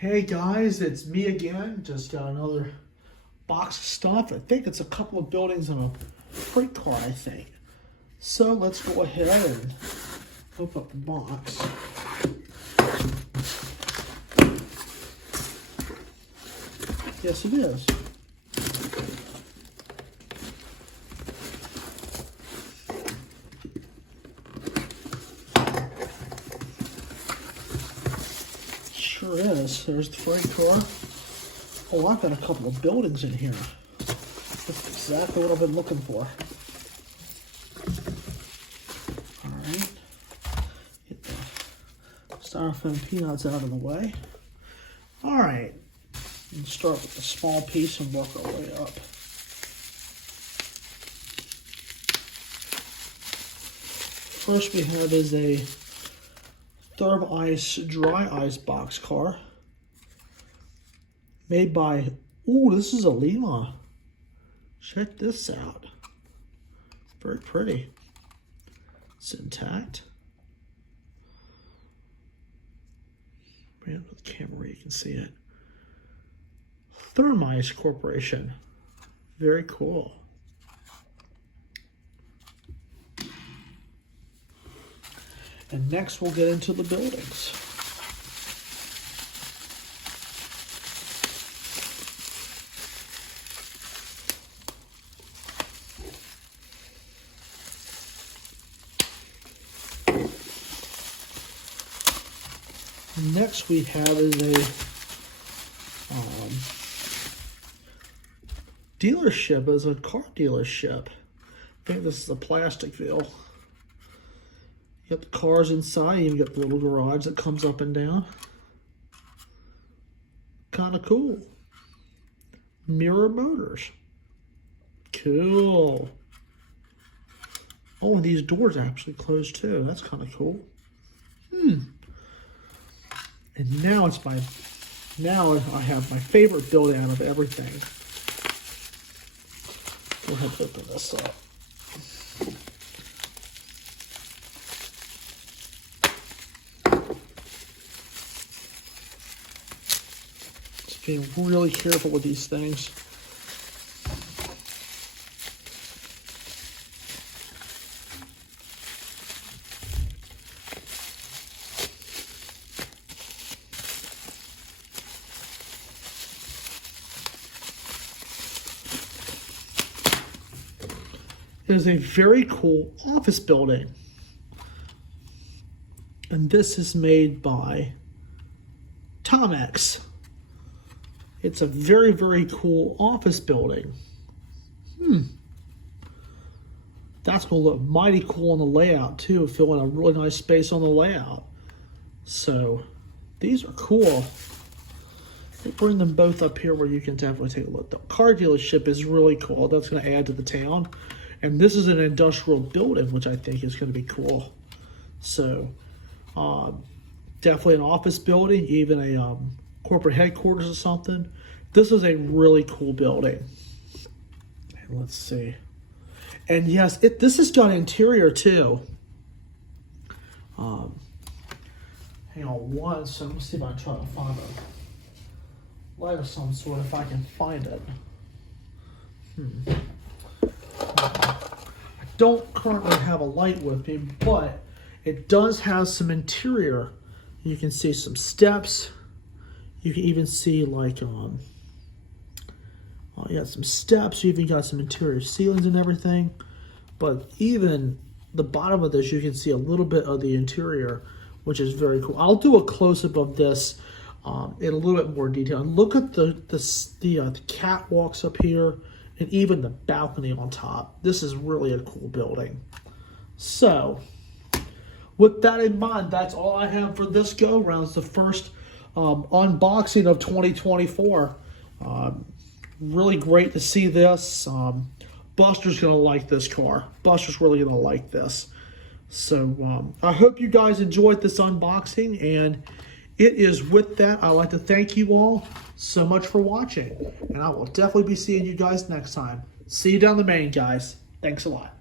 Hey guys, it's me again. Just got another box of stuff. I think it's a couple of buildings and a freight car, I think. So let's go ahead and open up the box. Yes, it is. Sure is. There's the freight car. Oh, I've got a couple of buildings in here. That's exactly what I've been looking for. Alright. Get the styrofoam peanuts out of the way. Alright. Let's start with the small piece and work our way up. First we have is a therm ice dry ice box car made by, ooh, this is a Lima. Check this out. Very pretty. It's intact. Bring it with the camera where you can see it. Therm Ice Corporation. Very cool. And next we'll get into the buildings. Next we have is a dealership, is a car dealership. I think this is a Plasticville. You got the cars inside, you got the little garage that comes up and down. Kind of cool. Mirror Motors. Cool. Oh, and these doors actually close too. That's kind of cool. And now I have my favorite building out of everything. Go ahead and open this up. Just being really careful with these things. It is a very cool office building. And this is made by Tomex. It's a very, very cool office building. That's going to look mighty cool on the layout too, filling a really nice space on the layout. So these are cool. We'll bring them both up here where you can definitely take a look. The car dealership is really cool. That's going to add to the town. And this is an industrial building, which I think is going to be cool. So, definitely an office building, even a corporate headquarters or something. This is a really cool building. And let's see. And yes, this has got interior too. Hang on one second. Let me see if I can try to find a light of some sort, if I can find it. I don't currently have a light with me, but it does have some interior. You can see some steps. You can even see like you got some steps. You even got some interior ceilings and everything. But even the bottom of this, you can see a little bit of the interior, which is very cool. I'll do a close-up of this in a little bit more detail. And look at the catwalks up here. And even the balcony on top. This is really a cool building. So, with that in mind, that's all I have for this go-round. It's the first unboxing of 2024. Really great to see this. Buster's going to like this car. Buster's really going to like this. So, I hope you guys enjoyed this unboxing. And it is with that, I'd like to thank you all so much for watching. And I will definitely be seeing you guys next time. See you down the main, guys. Thanks a lot.